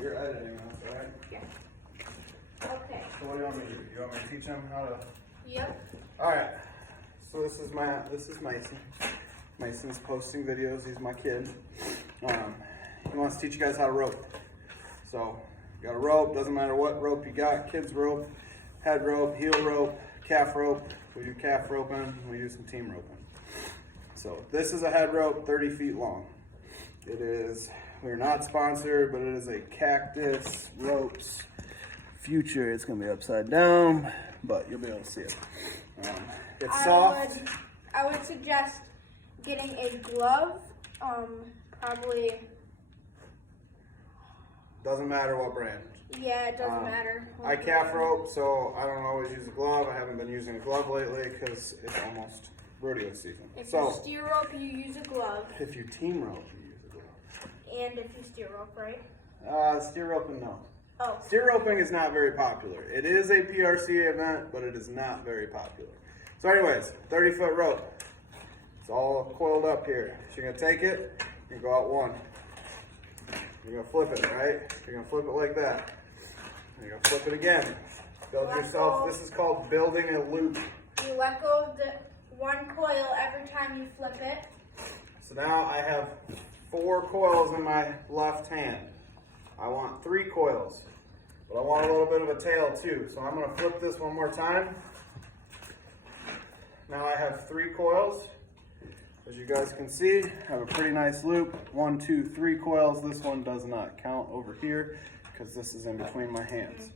you're editing us, right? Yeah. Okay. So what do you want me to do? You want me to teach him how to? Yep. All right. So this is Mason. Mason's posting videos. He's my kid. He wants to teach you guys how to rope. So you got a rope. Doesn't matter what rope you got. Kids rope, head rope, heel rope, calf rope. We do calf roping. We do some team roping. So this is a head rope, 30 feet long. It is. We're not sponsored, but it is a Cactus Ropes Future. It's gonna be upside down, but you'll be able to see it. It's soft. I would suggest getting a glove. Probably. Doesn't matter what brand. Yeah, it doesn't matter. I calf rope, so I don't always use a glove. I haven't been using a glove lately because it's almost rodeo season. If you steer rope, you use a glove. If you team rope, you use a glove. And if you steer rope, right? Steer roping, no. Oh. Steer roping is not very popular. It is a PRC event, but it is not very popular. So anyways, 30-foot rope. It's all coiled up here. So you're gonna take it, you go out one. You're gonna flip it, right? You're gonna flip it like that. You're gonna flip it again. Build yourself, this is called building a loop. You let go of the one coil every time you flip it. So now I have 4 coils in my left hand. I want 3 coils, but I want a little bit of a tail too. So I'm gonna flip this one more time. Now I have 3 coils. As you guys can see, I have a pretty nice loop. 1, 2, 3 coils. This one does not count over here because this is in between my hands.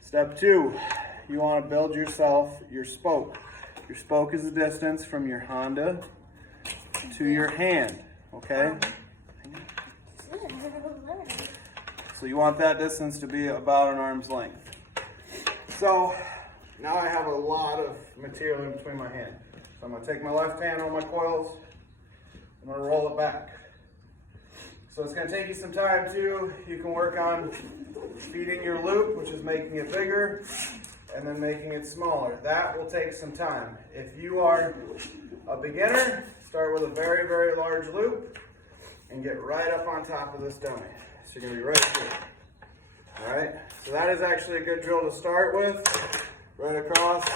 Step 2, you want to build yourself your spoke. Your spoke is the distance from your Honda to your hand, okay? So you want that distance to be about an arm's length. So now I have a lot of material in between my hands. So I'm going to take my left hand on my coils, I'm going to roll it back. So it's going to take you some time too. You can work on feeding your loop, which is making it bigger, and then making it smaller. That will take some time. If you are a beginner, start with a very, very large loop and get right up on top of this dummy. So you're going to be right here. All right, so that is actually a good drill to start with, right across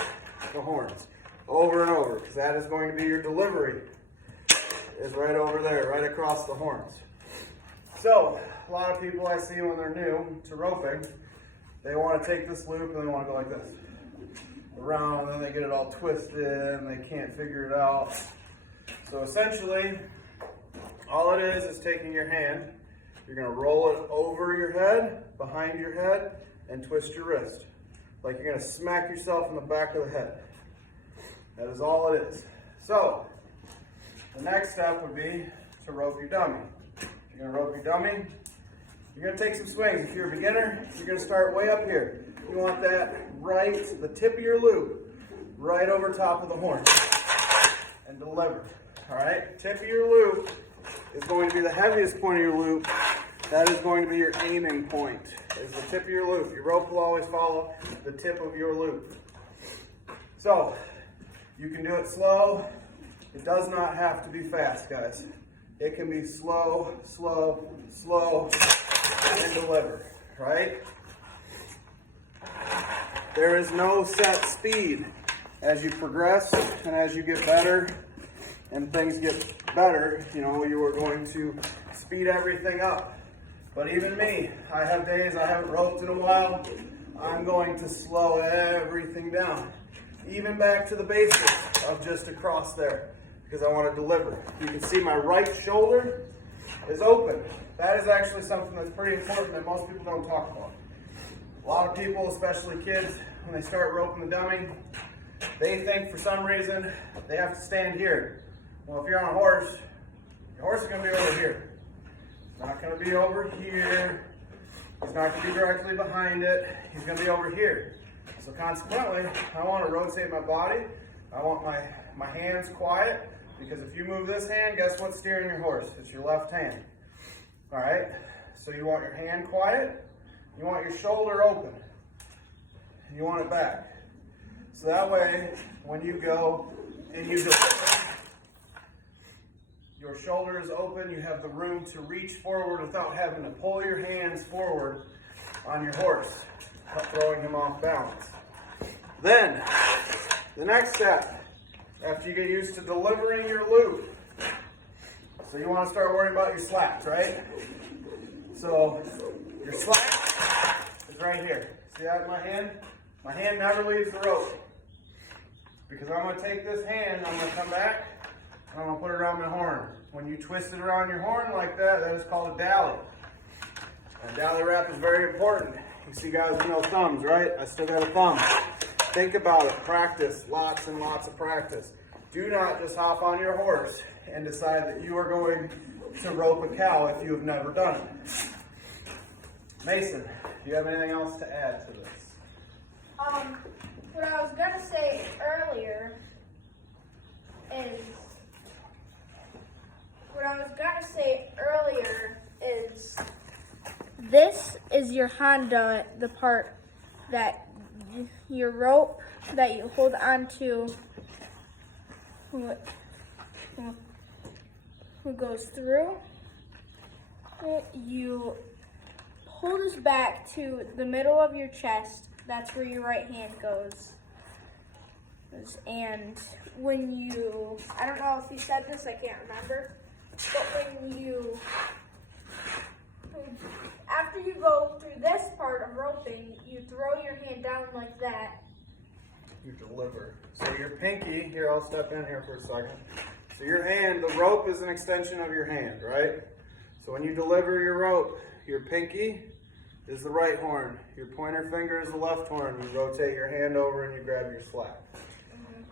the horns. Over and over, because that is going to be your delivery, is right over there, right across the horns. So, a lot of people I see when they're new to roping, they want to take this loop and they want to go like this. Around, and then they get it all twisted and they can't figure it out. So essentially, all it is taking your hand, you're going to roll it over your head, behind your head, and twist your wrist. Like you're going to smack yourself in the back of the head. That is all it is. So, the next step would be to rope your dummy. You're going to rope your dummy. You're going to take some swings. If you're a beginner, you're going to start way up here. You want that right, the tip of your loop, right over top of the horn, and deliver. All right? Tip of your loop is going to be the heaviest point of your loop. That is going to be your aiming point. Is the tip of your loop. Your rope will always follow the tip of your loop. So, you can do it slow. It does not have to be fast, guys. It can be slow, slow, slow, and deliver, right? There is no set speed. As you progress and as you get better and things get better, you know, you are going to speed everything up. But even me, I have days I haven't roped in a while. I'm going to slow everything down. Even back to the basics of just across there, because I want to deliver. You can see my right shoulder is open. That is actually something that's pretty important that most people don't talk about. A lot of people, especially kids, when they start roping the dummy, they think for some reason they have to stand here. Well, if you're on a horse, your horse is going to be over here. It's not going to be over here. He's not going to be directly behind it. He's going to be over here. So consequently, I want to rotate my body. I want my hands quiet, because if you move this hand, guess what's steering your horse? It's your left hand. All right? So you want your hand quiet. You want your shoulder open. You want it back. So that way, when you go and you deliver, Your shoulder is open. You have the room to reach forward without having to pull your hands forward on your horse, throwing him off balance. Then, the next step, after you get used to delivering your loop, so you want to start worrying about your slaps, right? So, your slap is right here. See that in my hand? My hand never leaves the rope. Because I'm going to take this hand, I'm going to come back, and I'm going to put it around my horn. When you twist it around your horn like that, that is called a dally. And a dally wrap is very important. You see guys with no thumbs, right? I still got a thumb. Think about it. Practice. Lots and lots of practice. Do not just hop on your horse and decide that you are going to rope a cow if you have never done it. Mason, do you have anything else to add to this? What I was going to say earlier is this is your Honda, the part that your rope that you hold on to who goes through. You pull this back to the middle of your chest. That's where your right hand goes. And when you, I don't know if you said this, I can't remember, but after you go through this part of roping, you throw your hand down like that. You deliver. So your pinky, here I'll step in here for a second. So your hand, the rope is an extension of your hand, right? So when you deliver your rope, your pinky is the right horn. Your pointer finger is the left horn. You rotate your hand over and you grab your slack.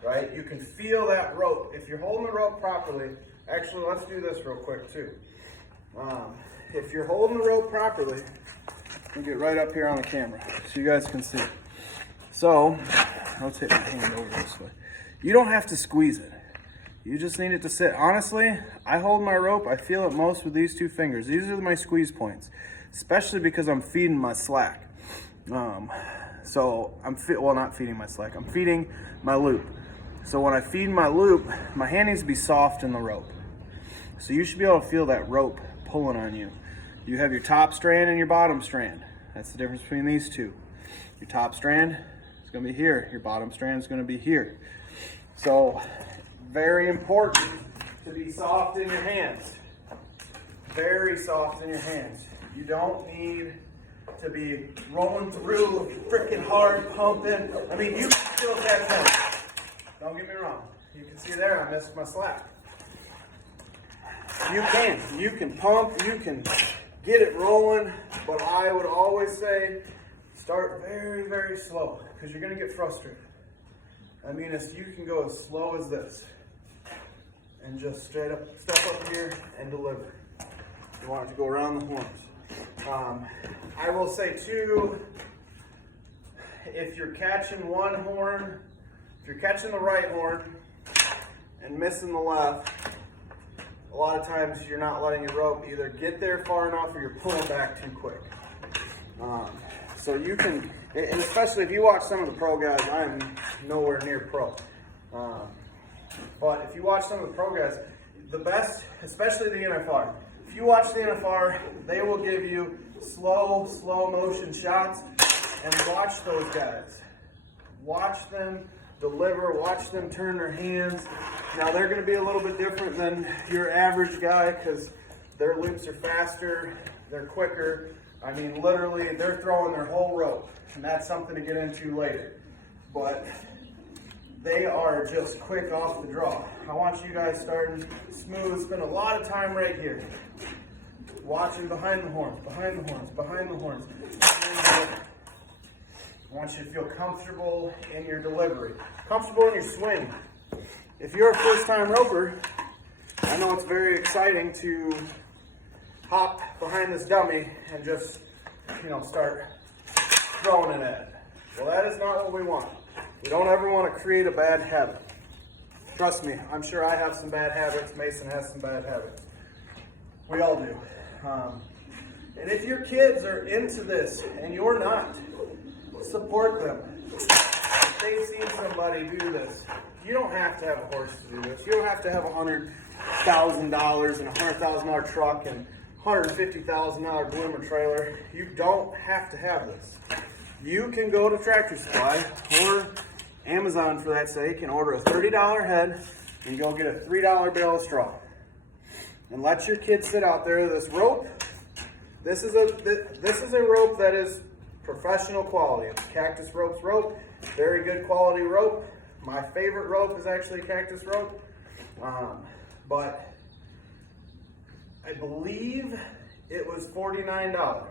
Right? You can feel that rope. If you're holding the rope properly, actually let's do this real quick too. If you're holding the rope properly, we'll get right up here on the camera so you guys can see. So, rotate my hand over this way. You don't have to squeeze it. You just need it to sit. Honestly, I hold my rope, I feel it most with these two fingers. These are my squeeze points, especially because I'm feeding my slack. So well, not feeding my slack, I'm feeding my loop. So when I feed my loop, my hand needs to be soft in the rope. So you should be able to feel that rope pulling on you. You have your top strand and your bottom strand. That's the difference between these two. Your top strand is going to be here. Your bottom strand is going to be here. So very important to be soft in your hands. Very soft in your hands. You don't need to be rolling through freaking hard, pumping. I mean, you can still catch them. Don't get me wrong. You can see there, I missed my slack. You can pump, you can get it rolling, but I would always say start very, very slow because you're going to get frustrated. I mean, you can go as slow as this and just straight up, step up here and deliver. You want it to go around the horns. I will say too, if you're catching one horn, if you're catching the right horn and missing the left, a lot of times you're not letting your rope either get there far enough or you're pulling back too quick. So you can, and especially if you watch some of the pro guys, I'm nowhere near pro. But if you watch some of the pro guys, the best, especially the NFR, if you watch the NFR, they will give you slow motion shots, and watch those guys. Watch them deliver, watch them turn their hands. Now they're going to be a little bit different than your average guy because their loops are faster, they're quicker. I mean, literally, they're throwing their whole rope, and that's something to get into later. But they are just quick off the draw. I want you guys starting smooth, spend a lot of time right here. Watching behind the horns, behind the horns, behind the horns. I want you to feel comfortable in your delivery, comfortable in your swing. If you're a first-time roper, I know it's very exciting to hop behind this dummy and just, start throwing it at it. Well, that is not what we want. We don't ever want to create a bad habit. Trust me, I'm sure I have some bad habits. Mason has some bad habits. We all do. And if your kids are into this and you're not, support them. If they've seen somebody do this, you don't have to have a horse to do this. You don't have to have $100,000 and a $100,000 truck and $150,000 bloomer trailer. You don't have to have this. You can go to Tractor Supply or Amazon for that sake and order a $30 head and go get a $3 bale of straw. And let your kids sit out there. This rope, this is a rope that is professional quality. It's Cactus Ropes rope, very good quality rope. My favorite rope is actually Cactus rope, but I believe it was $49,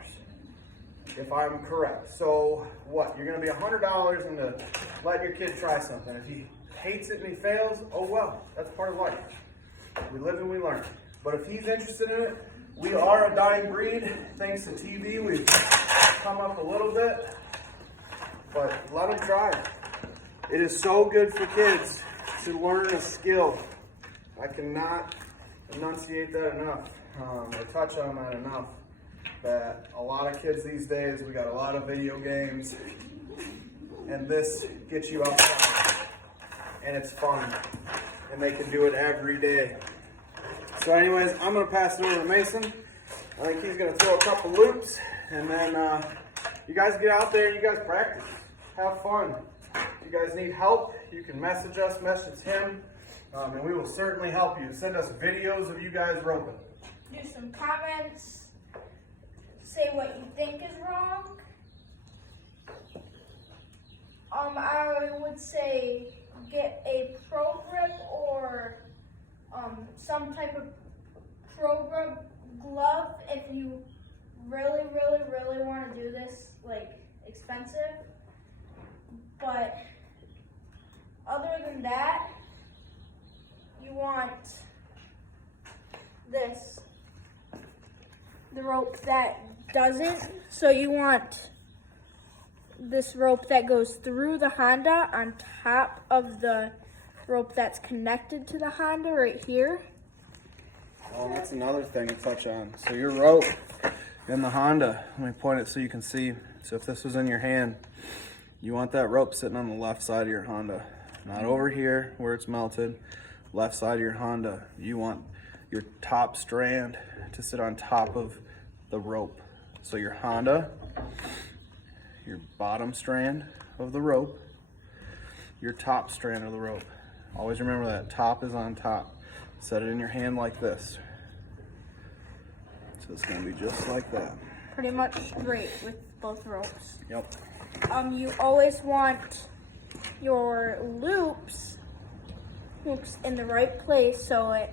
if I'm correct. So what? You're going to be $100 into letting your kid try something. If he hates it and he fails, oh well, that's part of life. We live and we learn. But if he's interested in it, we are a dying breed. Thanks to TV, we've come up a little bit, but let them try it. It is so good for kids to learn a skill. I cannot enunciate that enough, or touch on that enough, that a lot of kids these days, we got a lot of video games, and this gets you outside, and it's fun, and they can do it every day. So anyways, I'm going to pass it over to Mason. I think he's going to throw a couple loops, and then you guys get out there, you guys practice. Have fun. If you guys need help, you can message us, message him, and we will certainly help you. Send us videos of you guys roping. Do some comments. Say what you think is wrong. I would say get a pro grip or some type of pro grip glove if you really want to do this, like expensive. But other than that, you want this, the rope that doesn't. So you want this rope that goes through the Honda on top of the rope that's connected to the Honda right here. Oh, that's another thing to touch on. So your rope in the Honda, let me point it so you can see. So if this was in your hand, you want that rope sitting on the left side of your Honda, not over here where it's melted. Left side of your Honda. You want your top strand to sit on top of the rope. So your Honda, your bottom strand of the rope, your top strand of the rope. Always remember that top is on top. Set it in your hand like this. So it's going to be just like that. Pretty much straight with both ropes. Yep. You always want your loops in the right place so it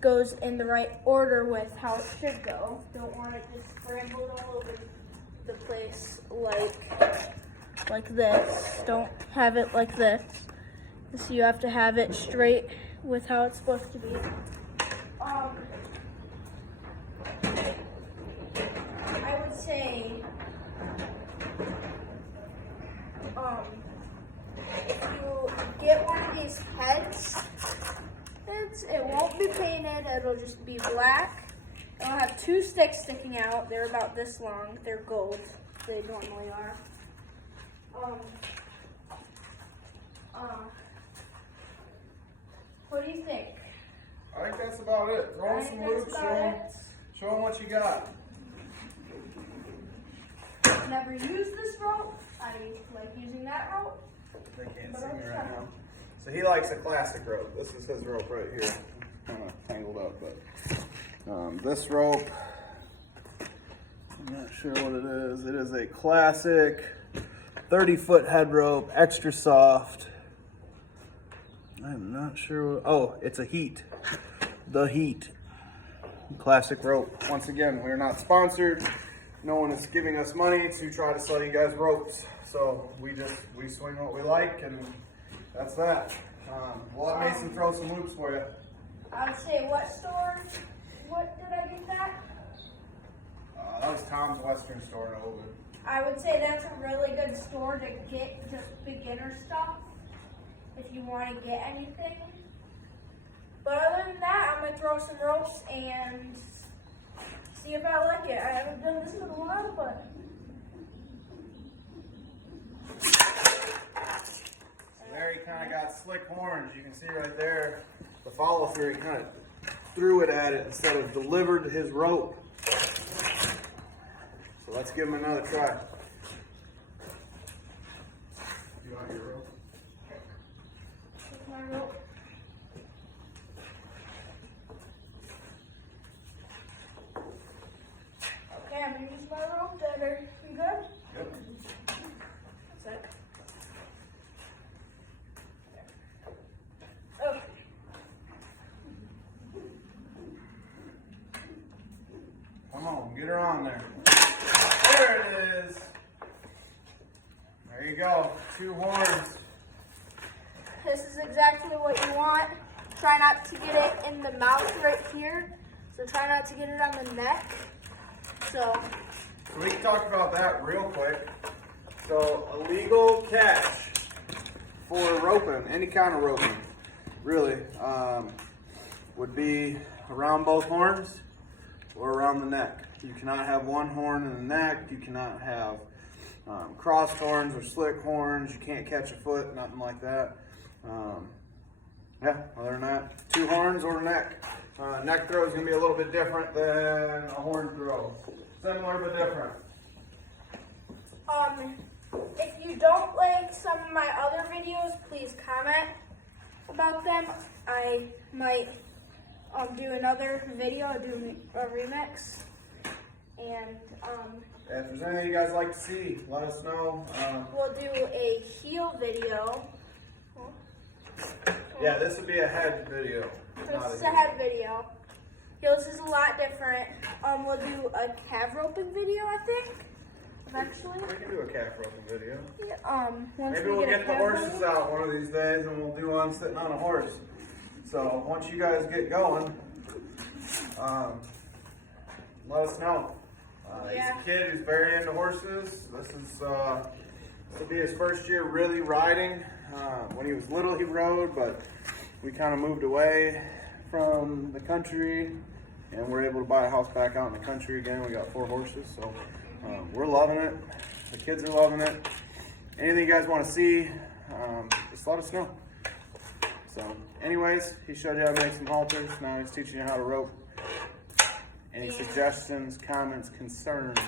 goes in the right order with how it should go. Don't want it just scrambled all over the place like this. Don't have it like this. So you have to have it straight with how it's supposed to be. I would say if you get one of these heads, it won't be painted, it'll just be black. It'll have two sticks sticking out. They're about this long. They're gold. They normally are. What do you think? I think that's about it. Throw in some loops, show them what you got. Never used this rope. I like using that rope. They can't see me right now. So he likes a classic rope. This is his rope right here. Kind of tangled up, but this rope, I'm not sure what it is. It is a classic 30-foot head rope, extra soft. I'm not sure. Oh, it's a Heat. The Heat. Classic rope. Once again, we're not sponsored. No one is giving us money to try to sell you guys ropes. So we swing what we like, and that's that. We'll let Mason throw some loops for you. I would say what did I get that? That was Tom's Western store in Ovid. I would say that's a really good store to get just beginner stuff if you want to get anything. But other than that, I'm going to throw some ropes and see if I like it. I haven't done this in a while, but... There he kind of got slick horns. You can see right there the follow through. He kind of threw it at it instead of delivered his rope. So let's give him another try. You want your rope? Take my rope. Okay, I'm gonna use my rope better. You good? Yep. One sec. Okay. Come on, get her on there. There it is. There you go. 2 horns. This is exactly what you want. Try not to get it in the mouth right here. So try not to get it on the neck. So We can talk about that real quick. So, a legal catch for roping, any kind of roping, really, would be around both horns or around the neck. You cannot have one horn in the neck. You cannot have crossed horns or slick horns. You can't catch a foot, nothing like that. Yeah, other than that, 2 horns or neck. Neck throw is going to be a little bit different than a horn throw. Similar but different. if you don't like some of my other videos, please comment about them. I might do another video, do a remix. And If there's anything you guys like to see, let us know. we'll do a heel video. Yeah, this would be a head video. This is a head video. Heels is a lot different. We'll do a calf roping video, I think, eventually. We can do a calf roping video. Yeah, once Maybe we we'll get get a the calf horses roping. out one of these days and we'll do one sitting on a horse. So once you guys get going, let us know. Yeah. He's a kid who's very into horses. This will be his first year really riding. When he was little, he rode, but we kind of moved away from the country, and we're able to buy a house back out in the country again. We got 4 horses, so we're loving it. The kids are loving it. Anything you guys want to see, just let us know. So, anyways, he showed you how to make some halters. Now he's teaching you how to rope. Any suggestions, comments, concerns,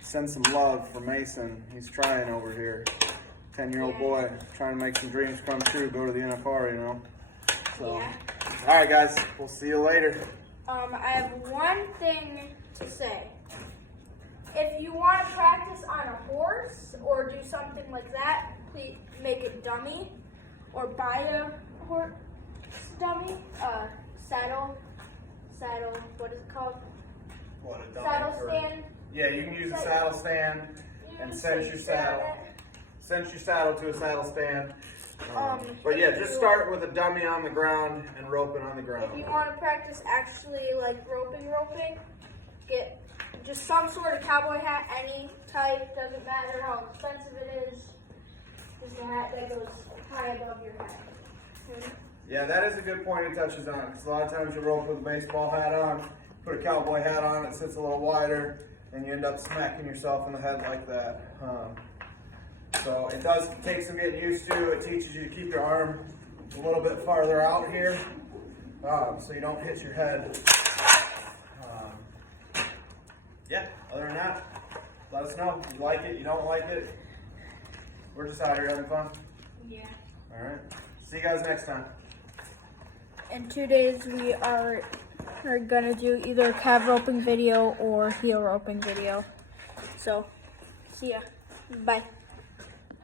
send some love for Mason. He's trying over here. 10-year-old boy trying to make some dreams come true, go to the NFR, you know. So, all right, guys, we'll see you later. I have one thing to say. If you want to practice on a horse or do something like that, please make it dummy or buy a horse dummy, saddle, what is it called? What a dummy Saddle for- stand. Yeah, you can use a saddle stand and cinch your saddle. Cinch your saddle to a saddle stand. But yeah, just start with a dummy on the ground and roping on the ground. If you want to practice actually like roping, get just some sort of cowboy hat, any type, doesn't matter how expensive it is. Just a hat that goes high above your head. Yeah, that is a good point he touches on, because a lot of times you rope with a baseball hat on, put a cowboy hat on, it sits a little wider, and you end up smacking yourself in the head like that. So it does take some getting used to. It teaches you to keep your arm a little bit farther out here, so you don't hit your head. Yeah, other than that, let us know. You like it, you don't like it. We're just out here having fun. Yeah. All right. See you guys next time. In 2 days, we are gonna do either a calf roping video or heel roping video. So, see ya. Bye.